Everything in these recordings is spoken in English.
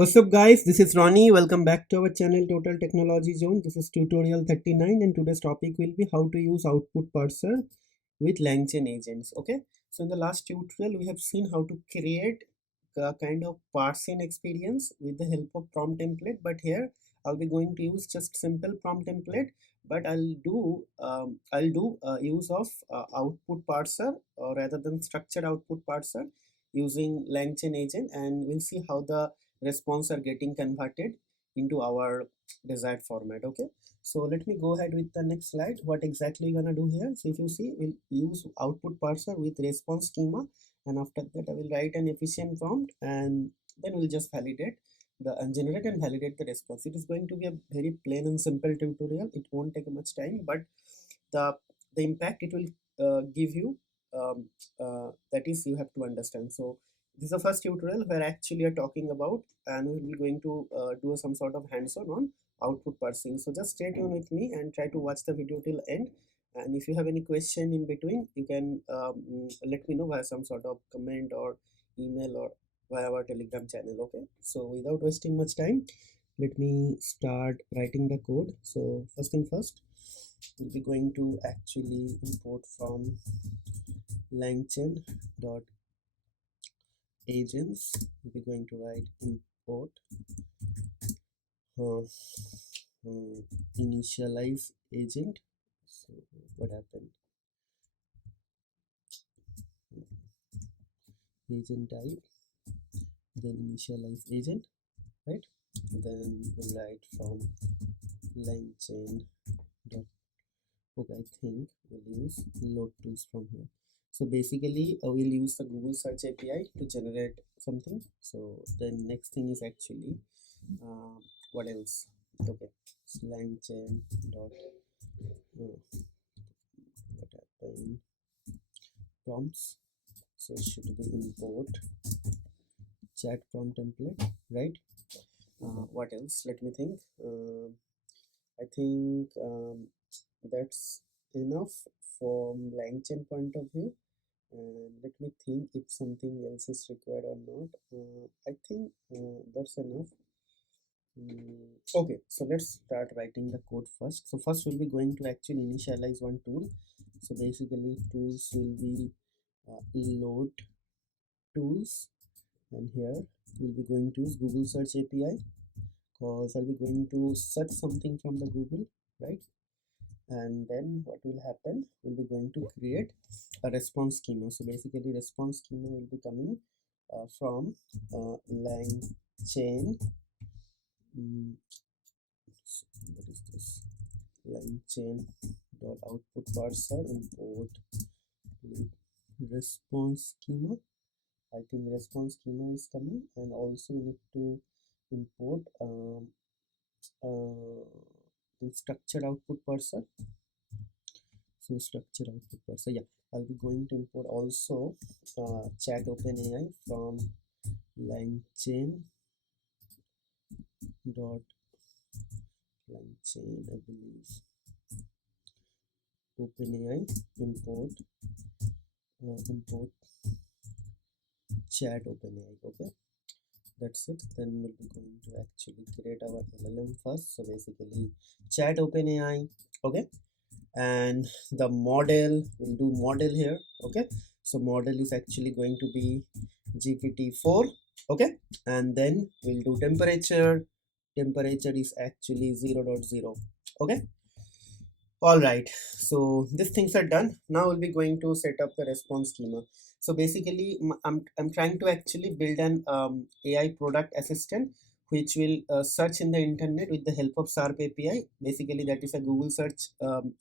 What's up guys, this is Ronnie. Welcome back to our channel Total Technology Zone. This is tutorial 39 and today's topic will be how to use output parser with Langchain agents. Okay, so in the last tutorial we have seen how to create a kind of parsing experience with the help of prompt template, but here I'll be going to use just simple prompt template, but I'll do use of output parser or rather than structured output parser using Langchain agent, and we'll see how the response are getting converted into our desired format. Okay, so let me go ahead with the next slide. What exactly we're gonna do here? So if you see, we'll use output parser with response schema, and after that I will write an efficient prompt, and then we'll just validate the generate and validate the response. It is going to be a very plain and simple tutorial. It won't take much time, but the the impact it will give you, that is you have to understand. So this is the first tutorial where actually are talking about, and we'll be going to do some sort of hands-on on output parsing. So just stay tuned with me and try to watch the video till end, and if you have any question in between, you can let me know via some sort of comment or email or via our Telegram channel. Okay, so without wasting much time, let me start writing the code. So first thing first, we'll be going to actually import from Langchain dot agents. We'll be going to write import uh, initialize agent. So what happened? Agent type, then initialize agent, right? Then we'll write from Langchain dot hook. I think we'll use load tools from here. So basically we'll use the Google search API to generate something. So then next thing is actually what else? Okay, Langchain dot what happened, prompts. So it should be import chat prompt template, right? What else? Let me think. I think that's enough from Langchain point of view, and let me think if something else is required or not. I think that's enough. Okay, so let's start writing the code first. So first we'll be going to actually initialize one tool. So basically tools will be load tools, and here we'll be going to use Google search API because I'll be going to search something from the Google, right? And then what will happen, we'll be going to create a response schema. So basically response schema will be coming from Langchain. What is this? Langchain dot output parser import response schema. I think response schema is coming, and also we need to import the structured output parser. So structured output parser, yeah, I'll be going to import also chat openai from Langchain dot Langchain, I believe, openai import import chat openai. Okay, that's it. Then we'll be going to actually create our LLM first. So basically chat openai. Okay, and the model, we'll do model here. Okay, so model is actually going to be GPT-4. Okay, and then we'll do temperature. Temperature is actually 0.0. Okay, all right, so these things are done. Now we'll be going to set up the response schema. So basically I'm trying to actually build an AI product assistant which will search in the internet with the help of SARP API. Basically that is a Google search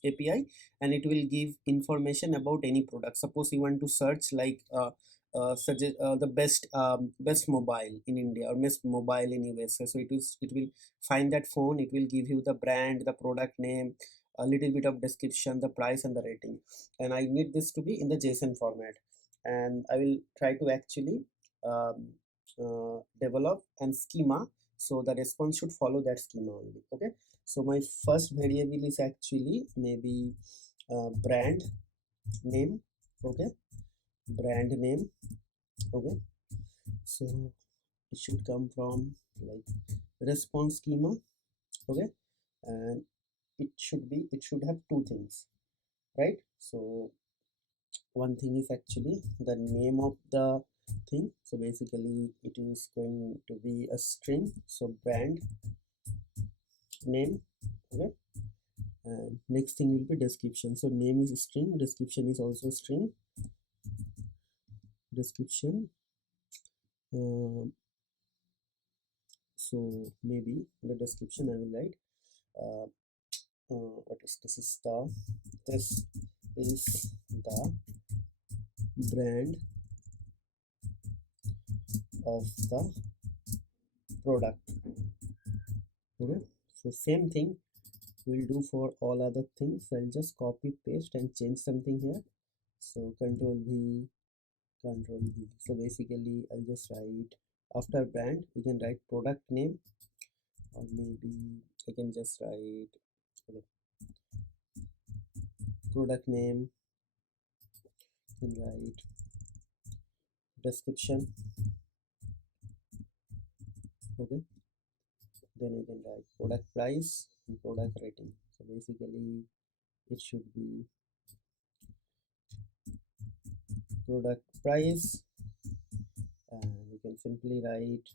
API, and it will give information about any product. Suppose you want to search like suggest the best mobile in India or best mobile in USA. So it will find that phone, it will give you the brand, the product name, a little bit of description, the price and the rating, and I need this to be in the JSON format, and I will try to actually develop an schema, so the response should follow that schema only. Okay, so my first variable is actually maybe brand name. Okay, brand name. Okay, so it should come from like response schema. Okay, and it should have two things, right? So one thing is actually the name of the thing. So basically it is going to be a string, so brand name. Okay, and next thing will be description. So name is a string, description is also a string. Description, so maybe in the description I will write uh, what is this is the brand of the product. Okay, so same thing we'll do for all other things. I'll just copy paste and change something here. So control V. So basically I'll just write after brand we can write product name, or maybe I can just write, okay, product name and write description. Okay, then I can write product price and product rating. So basically it should be product price, and we can simply write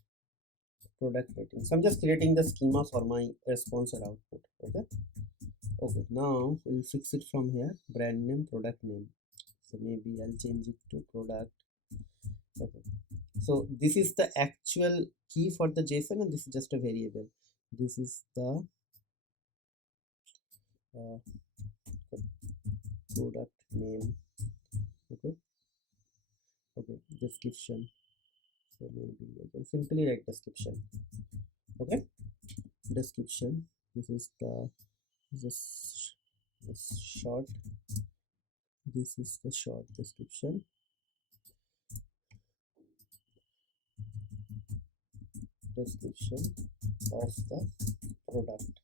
product rating. So I'm just creating the schema for my response or output. Okay, okay, now we'll fix it from here. Brand name, product name. So maybe I'll change it to product. Okay, so this is the actual key for the JSON, and this is just a variable. This is the uh, product name. Okay, okay, description. So maybe I can simply write description. Okay, description. This is the this short. This is the short description. Description of the product.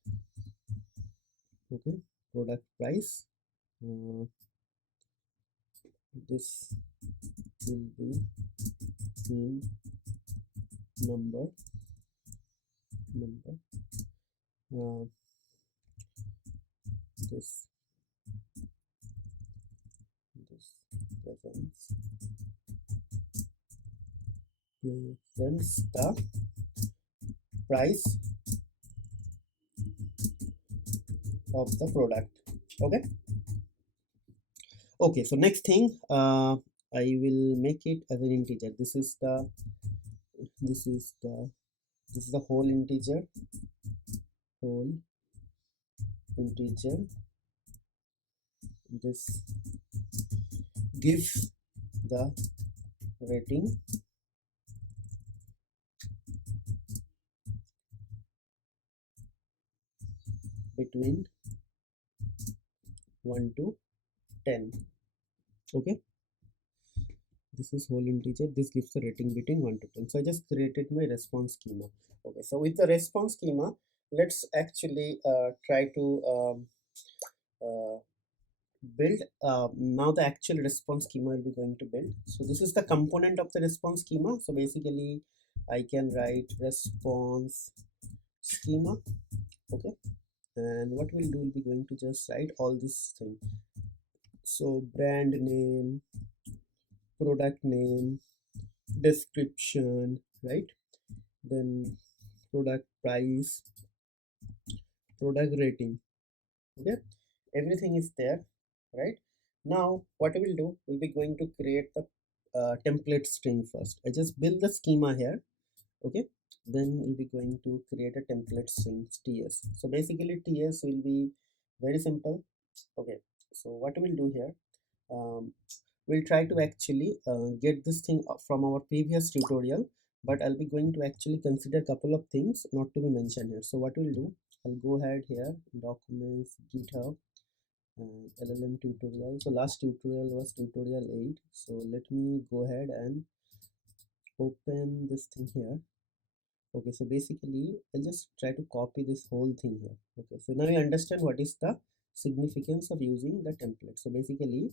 Okay, product price. This will be in number. Uh, this presents the price of the product. Okay, okay, so next thing, I will make it as an integer. This is the whole integer, this gives the rating between 1 to 10. Okay, this is whole integer, this gives the rating between 1 to 10. So I just created my response schema. Okay, so with the response schema, let's actually try to uh, build now the actual response schema will be going to build. So this is the component of the response schema. So basically I can write response schema. Okay, and what we'll do will be going to just write all this thing. So brand name, product name, description, right? Then product price, product rating. Okay, everything is there, right? Now what we'll do, we'll be going to create the template string first. I just build the schema here. Okay, then we'll be going to create a template string ts. So basically ts will be very simple. Okay, so what we'll do here, we'll try to actually get this thing from our previous tutorial, but I'll be going to actually consider a couple of things not to be mentioned here. So what we'll do, I'll go ahead here, documents, github, and llm tutorial. So last tutorial was tutorial 8. So let me go ahead and open this thing here. Okay, so basically I'll just try to copy this whole thing here. Okay, so now you understand what is the significance of using the template. So basically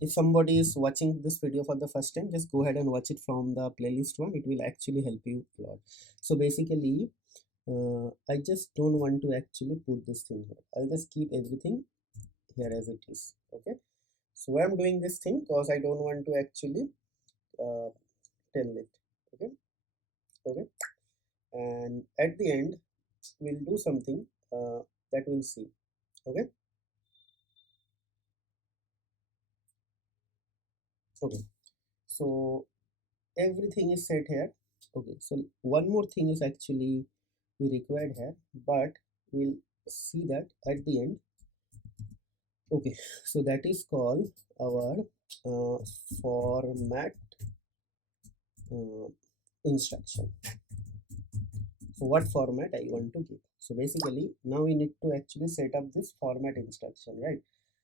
If somebody is watching this video for the first time, just go ahead and watch it from the playlist one. It will actually help you a lot. So basically, I just don't want to actually put this thing here. I'll just keep everything here as it is. Okay, so why I'm doing this thing, because I don't want to actually uh, tell it. Okay, okay, and at the end we'll do something that we'll see. Okay, okay, so everything is set here. Okay, so one more thing is actually we required here, but we'll see that at the end. Okay, so that is called our uh, format uh, instruction. So what format I want to give? So basically now we need to actually set up this format instruction, right?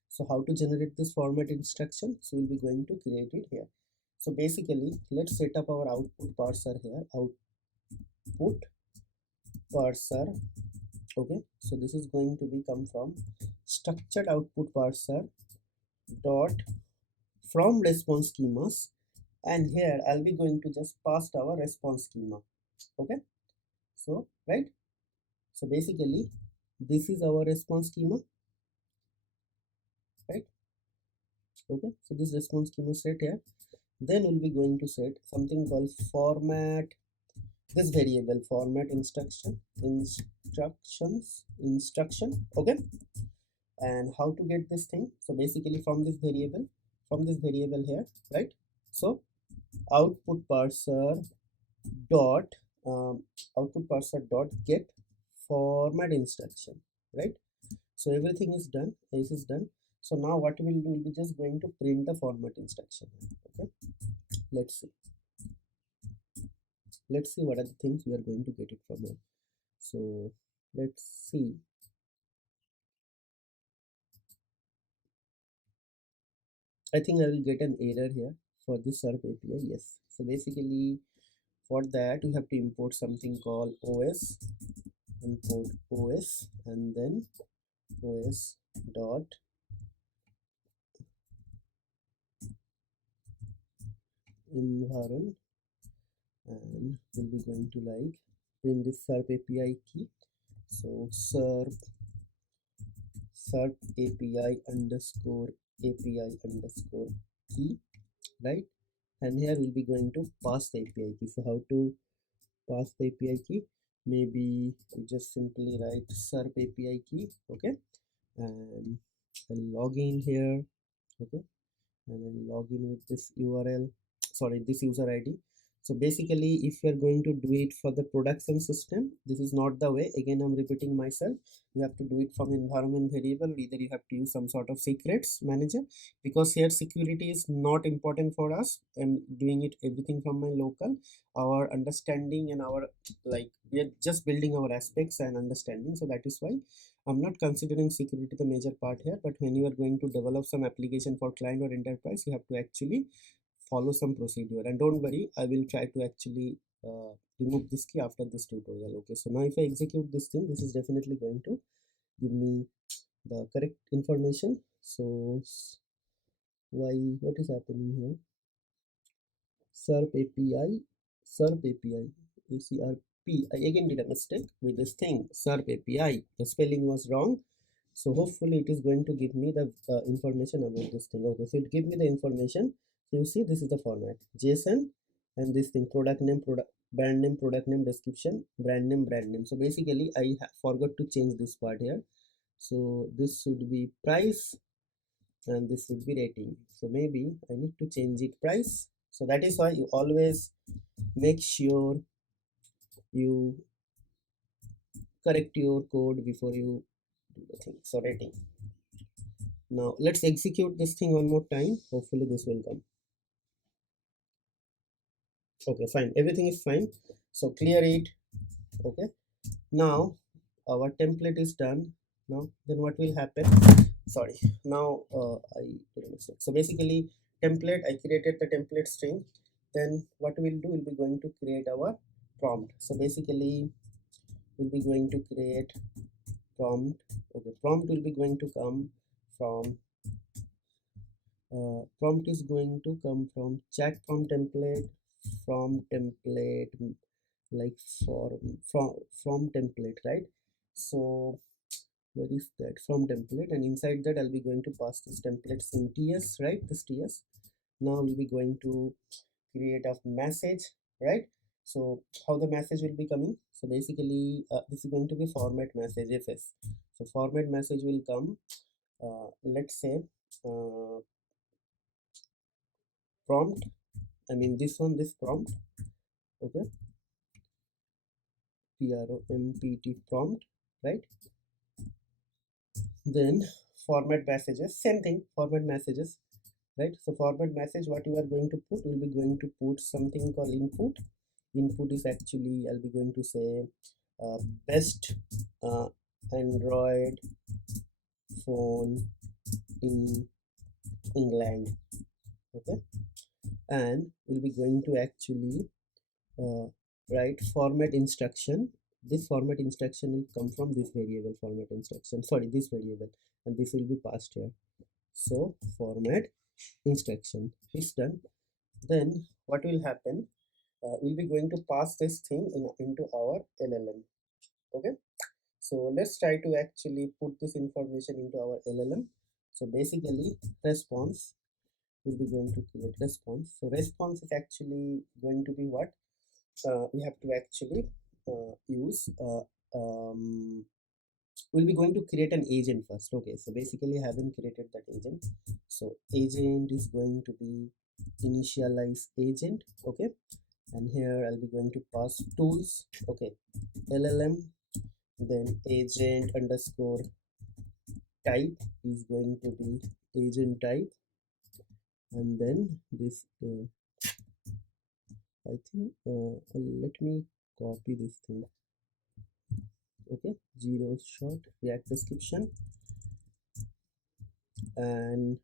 So how to generate this format instruction? So we'll be going to create it here. So basically let's set up our output parser here. Output parser. Okay, so this is going to be come from structured output parser dot from response schemas, and here I'll be going to just pass our response schema. Okay, so right, so basically this is our response schema, right? Okay, so this response schema set here. Then we'll be going to set something called format, this variable format instruction. Okay, and how to get this thing? So basically from this variable here, right? So output parser dot output parser dot get format instruction, right? So everything is done, this is done. So now what we'll do, we'll be just going to print the format instruction. Okay, let's see, let's see what are the things we are going to get it from here. So let's see. I think I will get an error here for this SERP API. Yes, so basically for that you have to import something called os, import os, and then os dot environment, and we'll be going to like print this SERP API key. So SERP API underscore API underscore key, right? And here we'll be going to pass the API key. So how to pass the API key? Maybe you just simply write SERP API key. Okay, and I'll log in here. Okay, and then log in with this URL, sorry, this user ID. So basically if you're going to do it for the production system, this is not the way. Again, I'm repeating myself, you have to do it from environment variable. Either you have to use some sort of secrets manager, because here security is not important for us. I'm doing it everything from my local, our understanding and our, like, we are just building our aspects and understanding. So that is why I'm not considering security the major part here. But when you are going to develop some application for client or enterprise, you have to actually follow some procedure. And don't worry, I will try to actually remove this key after this tutorial. Okay, so now if I execute this thing, this is definitely going to give me the correct information. So why, what is happening here? SERP API, SERP API, SERP. I again did a mistake with this thing, SERP API. The spelling was wrong. So hopefully it is going to give me the information about this thing. Okay, so it give me the information. So you see, this is the format, JSON, and this thing, product name, product name, description, brand name. So basically I forgot to change this part here. So this should be price, and this would be rating. So maybe I need to change it price. So that is why you always make sure you correct your code before you do the thing. So rating. Now let's execute this thing one more time. Hopefully this will come. Okay, fine, everything is fine. So clear it. Okay, now our template is done. Now then what will happen? Sorry, now I did a mistake. So basically template, I created the template string. Then what we'll do, we'll be going to create our prompt. So basically we'll be going to create prompt. Okay, prompt will be going to come from prompt is going to come from chat from template, like from template, right? So where is that from template, and inside that I'll be going to pass this templates in ts, right? This ts. Now we'll be going to create a message, right? So how the message will be coming, so basically this is going to be format message fs. So format message will come, let's say uh, prompt, I mean this one, this prompt, okay, prompt prompt, right? Then format messages, same thing, format messages, right? So format message, what you are going to put, will be going to put something called input. Input is actually, I'll be going to say best uh, Android phone in England, okay? And we'll be going to actually uh, write format instruction. This format instruction will come from this variable format instruction, sorry, this variable, and this will be passed here. So format instruction is done. Then what will happen, we'll be going to pass this thing into our LLM, okay? So let's try to actually put this information into our LLM. So basically response, we'll be going to create response. So response is actually going to be what, we have to actually use we'll be going to create an agent first, okay? So basically I haven't created that agent, so agent is going to be initialize agent, okay? And here I'll be going to pass tools, okay, LLM, then agent underscore type is going to be agent type, and then this I think let me copy this thing, okay, zero shot react description, and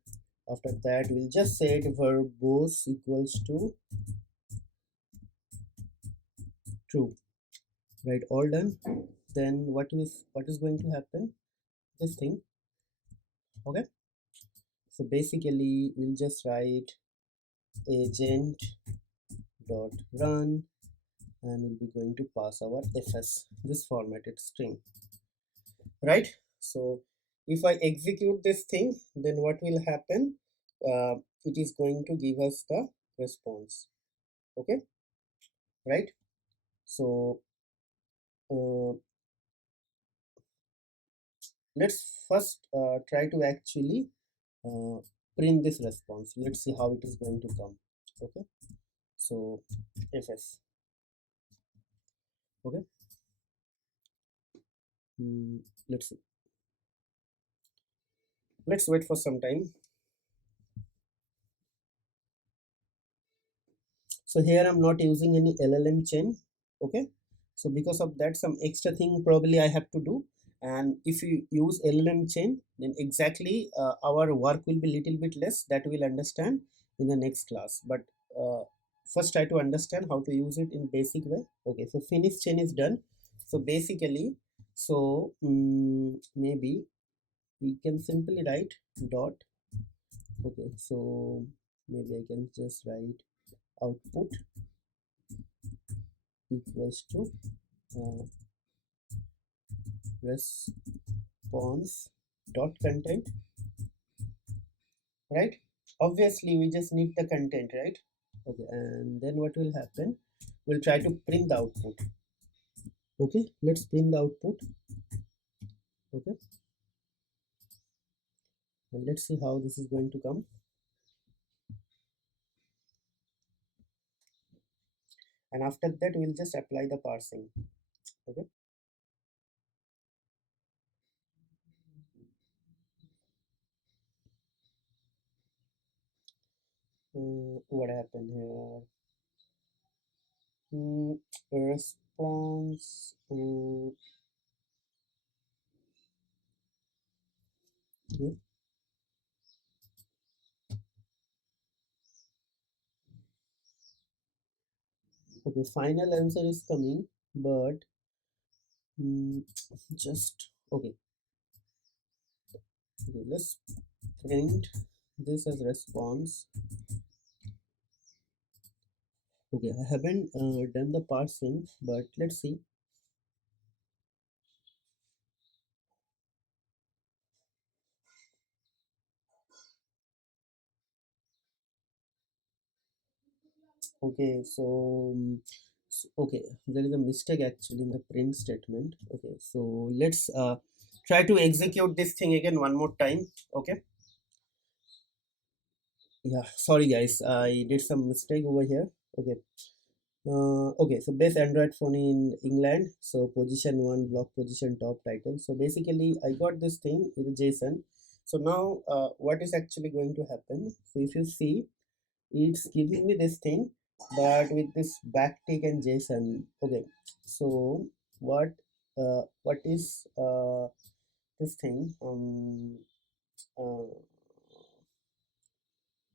after that we'll just set verbose equals to true, right? All done. Then what is going to happen, this thing, okay? So basically we'll just write agent dot run, and we'll be going to pass our fs, this formatted string, right? So if I execute this thing, then what will happen, it is going to give us the response, okay, right? So uh, let's first try to actually uh, print this response. Let's see how it is going to come, okay? So fs, okay. mm, let's let's wait for some time. So here I'm not using any LLM chain, okay? So because of that, some extra thing probably I have to do. And if you use LLM chain, then exactly our work will be little bit less. That we'll understand in the next class. But first try to understand how to use it in basic way. Okay, so finish chain is done. So basically, so maybe we can simply write dot, okay, so maybe I can just write output equals to uh, response dot content, right? Obviously we just need the content, right? Okay, and then what will happen, we'll try to print the output, okay? Let's print the output, okay, and let's see how this is going to come. And after that we'll just apply the parsing, okay. What happened here, response, okay. Okay, final answer is coming, but just okay. Okay, let's print this as response. Okay, I haven't done the parsing, but let's see. Okay, so okay, there is a mistake actually in the print statement. Okay, so let's try to execute this thing again one more time. Okay, yeah, sorry guys, I did some mistake over here. Okay, okay, so base Android phone in England. So position one, block position top title. So basically, I got this thing with JSON. So now, what is actually going to happen? So if you see, it's giving me this thing, but with this backtick and JSON. Okay, so what is this thing? Uh,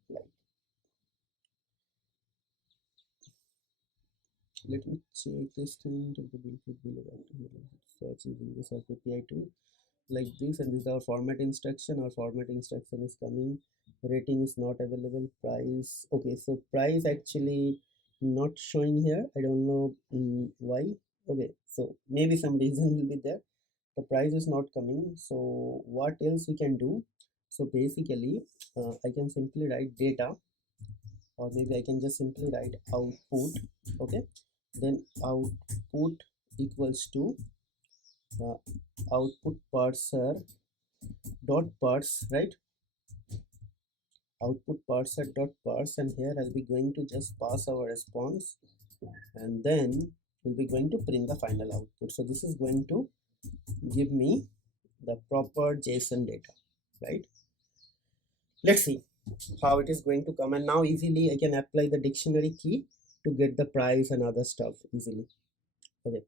like, let me check this thing. Search using the search API tool like this, and this is our format instruction. Our format instruction is coming. Rating is not available. Price. Okay, so price actually not showing here. I don't know why. Okay, so maybe some reason will be there. The price is not coming. So what else we can do? So basically, I can simply write data, or maybe I can just simply write output. Okay, then output equals to uh, output parser dot parse, right? Output parser dot parse, and here I'll be going to just pass our response, and then we'll be going to print the final output. So this is going to give me the proper JSON data, right? Let's see how it is going to come, and now easily I can apply the dictionary key to get the price and other stuff easily. Okay,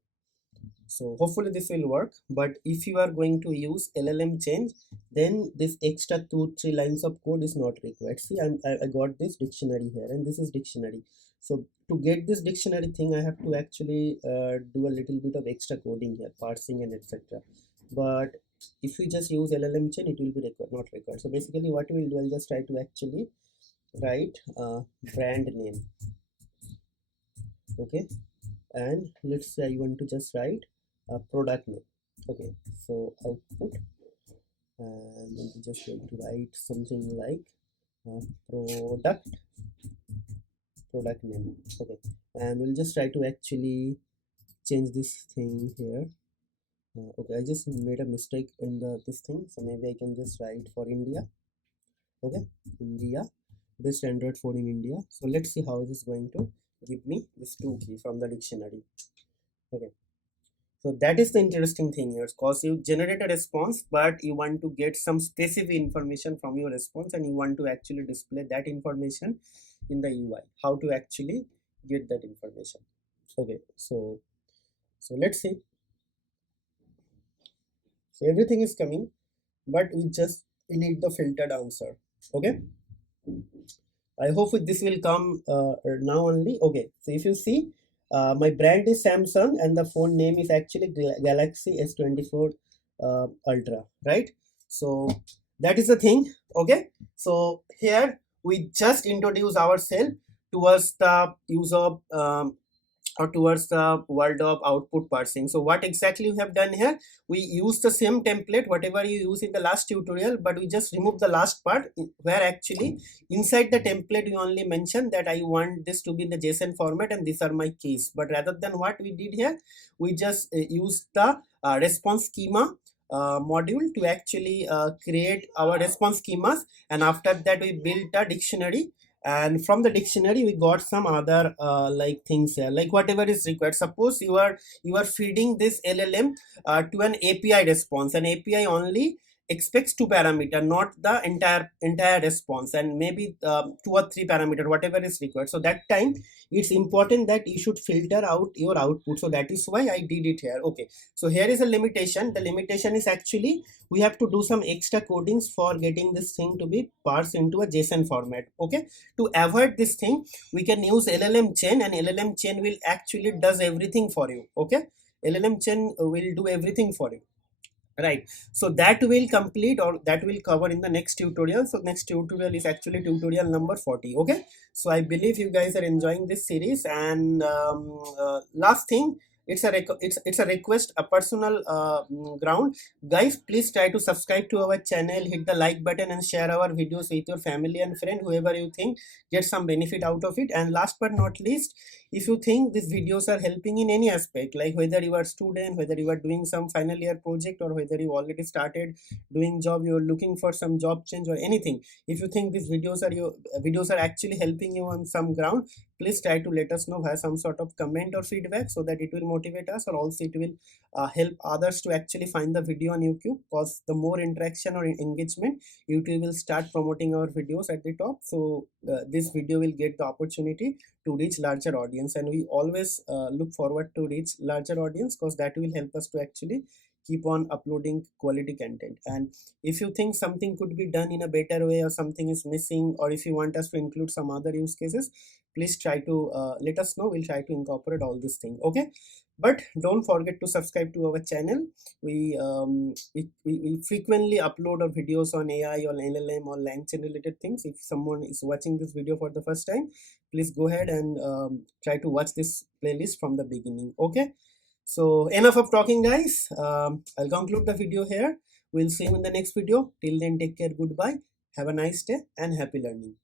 so hopefully this will work. But if you are going to use LLM change, then this extra 2-3 lines of code is not required. See, I got this dictionary here, and this is dictionary. So to get this dictionary thing, I have to actually do a little bit of extra coding here, parsing and etc. But if we just use LLM chain, it will be required, not required. So basically what we'll do, I'll just try to actually write brand name. Okay, and let's say I want to just write a product name. Okay, so output, and I'm just going to write something like product name. Okay, and we'll just try to actually change this thing here. Okay, I just made a mistake in the this thing, so maybe I can just write for India. Okay, India, best Android phone in India. So let's see how it is going to give me this 2 key from the dictionary. Okay, so that is the interesting thing here, because you generate a response, but you want to get some specific information from your response, and you want to actually display that information in the UI. How to actually get that information? Okay, so let's see. So everything is coming, but we need the filtered answer. Okay, I hope this will come now only. Okay, so if you see, my brand is Samsung, and the phone name is actually Galaxy S24 Ultra, right? So that is the thing. Okay, so here we just introduce ourselves towards the use of or towards the world of output parsing. So what exactly we have done here, we use the same template whatever you use in the last tutorial, but we just remove the last part where actually inside the template you only mention that I want this to be in the JSON format and these are my keys. But rather than what we did here, we just used the response schema module to actually create our response schemas, and after that we built a dictionary, and from the dictionary we got some other like things here, like whatever is required. Suppose you are feeding this LLM to an API response, and API only expects 2 parameter, not the entire response, and maybe 2 or 3 parameter, whatever is required. So that time it's important that you should filter out your output. So that is why I did it here. Okay, so here is a limitation. The limitation is actually we have to do some extra codings for getting this thing to be parsed into a JSON format. Okay, to avoid this thing, we can use LLM chain, and LLM chain will actually does everything for you. Okay, LLM chain will do everything for you. Right, so that will complete or that will cover in the next tutorial. So next tutorial is actually tutorial number 40. Okay, so I believe you guys are enjoying this series. And last thing, it's a request, a personal ground. Guys, please try to subscribe to our channel, hit the like button, and share our videos with your family and friend, whoever you think get some benefit out of it. And last but not least, if you think these videos are helping in any aspect, like whether you are student, whether you are doing some final year project, or whether you already started doing job, you're looking for some job change or anything, if you think these videos are actually helping you on some ground, please try to let us know via some sort of comment or feedback, so that it will motivate us, or also it will help others to actually find the video on YouTube. Because the more interaction or engagement, YouTube will start promoting our videos at the top. So this video will get the opportunity to reach larger audience, and we always look forward to reach larger audience, because that will help us to actually keep on uploading quality content. And if you think something could be done in a better way, or something is missing, or if you want us to include some other use cases, please try to let us know. We'll try to incorporate all these things. Okay, but don't forget to subscribe to our channel. We frequently upload our videos on AI or LLM or Langchain related things. If someone is watching this video for the first time, please go ahead and try to watch this playlist from the beginning. Okay, so enough of talking, guys. I'll conclude the video here. We'll see you in the next video. Till then, take care. Goodbye. Have a nice day and happy learning.